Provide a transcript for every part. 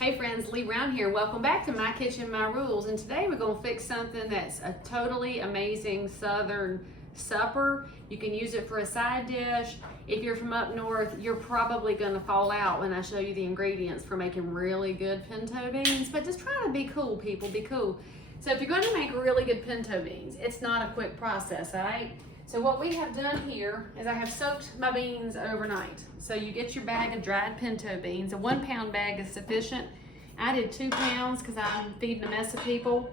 Hey friends, Leigh Brown here. Welcome back to My Kitchen, My Rules. And today we're going to fix something that's a totally amazing Southern supper. You can use it for a side dish. If you're from up north, you're probably going to fall out when I show you the ingredients for making really good pinto beans. But just try to be cool, people. Be cool. So if you're going to make really good pinto beans, it's not a quick process, all right? So what we have done here is I have soaked my beans overnight. So you get your bag of dried pinto beans. A 1 pound bag is sufficient. I did 2 pounds because I'm feeding a mess of people.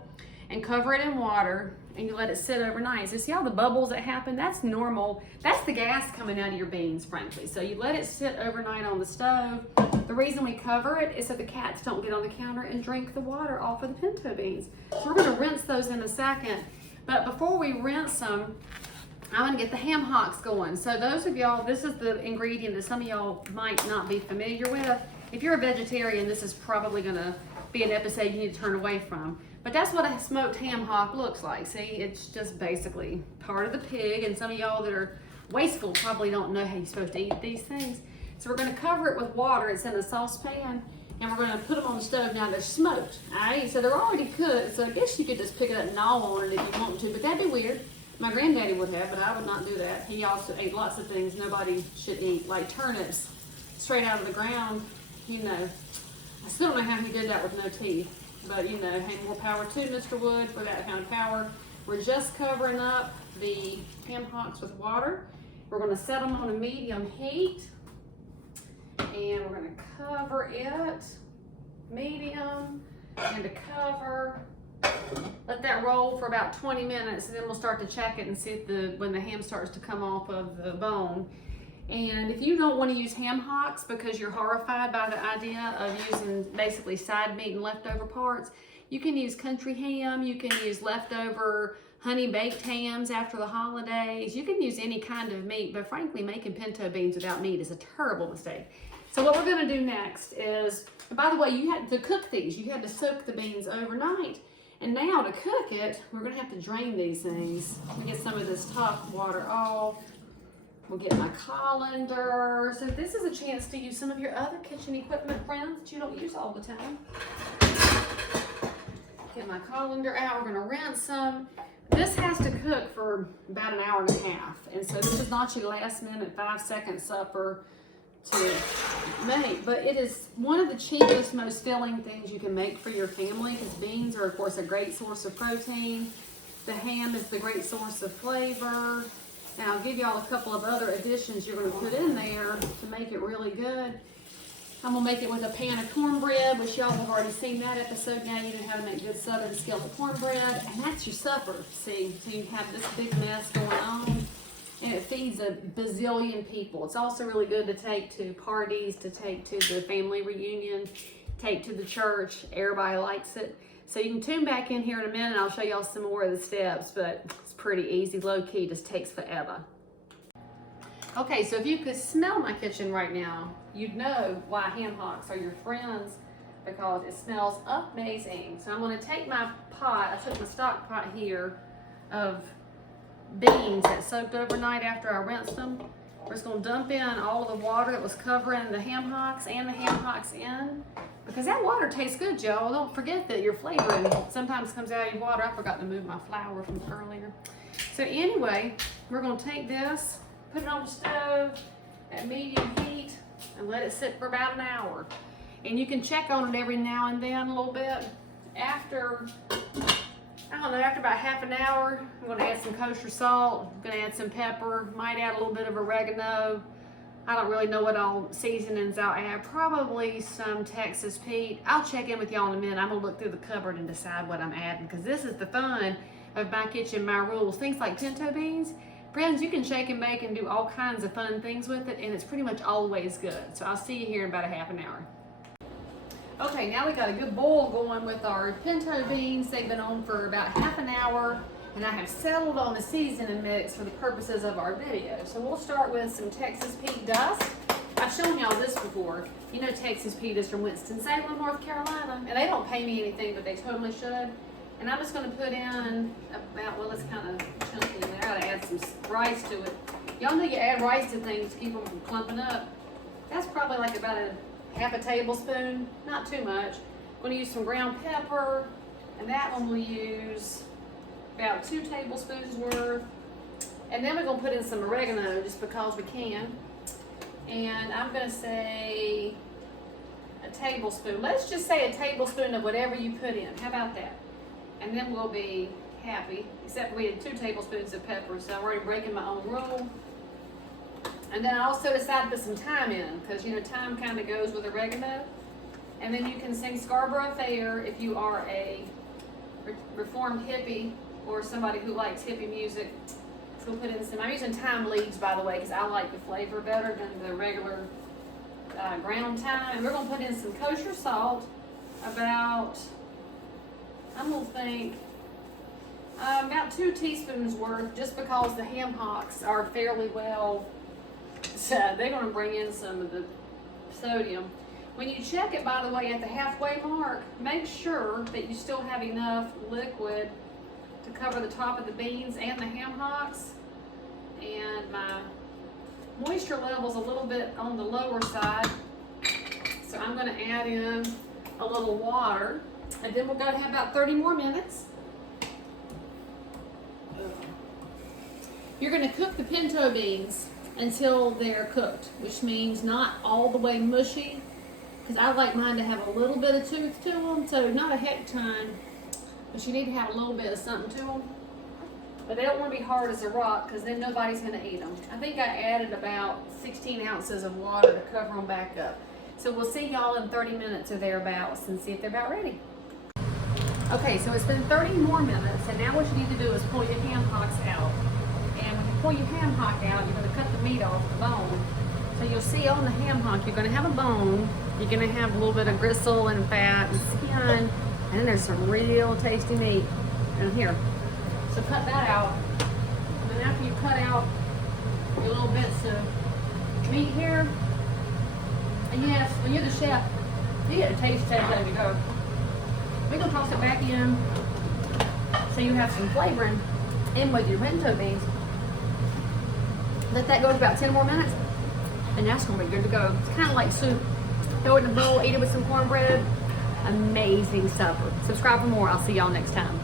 And cover it in water and you let it sit overnight. So see all the bubbles that happen? That's normal. That's the gas coming out of your beans, frankly. So you let it sit overnight on the stove. The reason we cover it is so the cats don't get on the counter and drink the water off of the pinto beans. So we're gonna rinse those in a second. But before we rinse them, I'm gonna get the ham hocks going. So those of y'all, this is the ingredient that some of y'all might not be familiar with. If you're a vegetarian, this is probably gonna be an episode you need to turn away from. But that's what a smoked ham hock looks like. See, it's just basically part of the pig, and some of y'all that are wasteful probably don't know how you're supposed to eat these things. So we're gonna cover it with water. It's in a saucepan, and we're gonna put them on the stove. Now they're smoked, all right? So they're already cooked, so I guess you could just pick it up and gnaw on it if you want to, but that'd be weird. My granddaddy would have, but I would not do that. He also ate lots of things nobody should eat, like turnips straight out of the ground. You know, I still don't know how he did that with no teeth, but you know, hey, more power to Mr. Wood for that kind of power. We're just covering up the ham hocks with water. We're gonna set them on a medium heat, and we're gonna cover it, medium, and to cover. Let that roll for about 20 minutes, and then we'll start to check it and see if when the ham starts to come off of the bone. And if you don't want to use ham hocks because you're horrified by the idea of using basically side meat and leftover parts, you can use country ham, you can use leftover honey baked hams after the holidays, you can use any kind of meat, but frankly making pinto beans without meat is a terrible mistake. So what we're going to do next is, by the way, you had to cook these, you had to soak the beans overnight. And now to cook it, we're gonna have to drain these things. We get some of this top water off. We'll get my colander. So this is a chance to use some of your other kitchen equipment, friends, that you don't use all the time. Get my colander out, we're gonna rinse them. This has to cook for about an hour and a half. And so this is not your last minute 5-second supper to make, but it is one of the cheapest, most filling things you can make for your family, because beans are of course a great source of protein. The ham is the great source of flavor. Now I'll give y'all a couple of other additions you're going to put in there to make it really good. I'm going to make it with a pan of cornbread, which y'all have already seen that episode. Now you know how to make good Southern skillet cornbread, and that's your supper. See, so you have this big mess going on. And it feeds a bazillion people. It's also really good to take to parties, to take to the family reunion, take to the church. Everybody likes it. So you can tune back in here in a minute. I'll show y'all some more of the steps, but it's pretty easy, low key, just takes forever. Okay, so if you could smell my kitchen right now, you'd know why ham hocks are your friends, because it smells amazing. So I'm gonna take my pot, I took my stock pot here of beans that soaked overnight after I rinsed them. We're just gonna dump in all of the water that was covering the ham hocks and the ham hocks in, because that water tastes good, y'all. Don't forget that your flavoring sometimes comes out of your water. I forgot to move my flour from earlier. So anyway, we're gonna take this, put it on the stove at medium heat, and let it sit for about an hour. And you can check on it every now and then a little bit. After, I don't know, after about half an hour, I'm gonna add some kosher salt, I'm gonna add some pepper, might add a little bit of oregano. I don't really know what all seasonings I'll add, probably some Texas Pete. I'll check in with y'all in a minute. I'm gonna look through the cupboard and decide what I'm adding, because this is the fun of My Kitchen, My Rules. Things like pinto beans, friends, you can shake and bake and do all kinds of fun things with it, and it's pretty much always good. So I'll see you here in about a half an hour. Okay, now we got a good boil going with our pinto beans. They've been on for about half an hour, and I have settled on a seasoning mix for the purposes of our video. So we'll start with some Texas Pete dust. I've shown y'all this before. You know Texas Pete is from Winston-Salem, North Carolina, and they don't pay me anything, but they totally should. And I'm just gonna put in about, well, it's kind of chunky there. I gotta add some rice to it. Y'all know you add rice to things to keep them from clumping up. That's probably like about a half a tablespoon, not too much. I'm going to use some ground pepper, and that one we'll use about 2 tablespoons worth. And then we're going to put in some oregano just because we can. And I'm going to say a tablespoon. Let's just say a tablespoon of whatever you put in. How about that? And then we'll be happy, except we had 2 tablespoons of pepper, so I'm already breaking my own rule. And then I also decided to put some thyme in, because you know thyme kind of goes with oregano. And then you can sing Scarborough Fair if you are a reformed hippie or somebody who likes hippie music. So we'll put in some, I'm using thyme leaves by the way, because I like the flavor better than the regular ground thyme. And we're going to put in some kosher salt, about, I'm going to think, about 2 teaspoons worth, just because the ham hocks are fairly well, so they're going to bring in some of the sodium. When you check it, by the way, at the halfway mark, make sure that you still have enough liquid to cover the top of the beans and the ham hocks. And my moisture level's a little bit on the lower side, so I'm going to add in a little water, and then we're going to have about 30 more minutes. You're going to cook the pinto beans until they're cooked, which means not all the way mushy, because I like mine to have a little bit of tooth to them, so not a heck ton, but you need to have a little bit of something to them. But they don't want to be hard as a rock, because then nobody's going to eat them. I think I added about 16 ounces of water to cover them back up. So we'll see y'all in 30 minutes or thereabouts and see if they're about ready. Okay, so it's been 30 more minutes, and now what you need to do is pull your ham hocks out. And when you pull your ham hock out, you're going to cut the meat off the bone. So you'll see on the ham hock, you're going to have a bone, you're going to have a little bit of gristle and fat and skin, and then there's some real tasty meat in here. So cut that out. And then after you cut out your little bits of meat here, and yes, when you're the chef, you get a taste test as you go. We're going to toss it back in so you have some flavoring in with your pinto beans. Let that go for about 10 more minutes, and that's going to be good to go. It's kind of like soup. Throw it in a bowl, eat it with some cornbread. Amazing supper. Subscribe for more. I'll see y'all next time.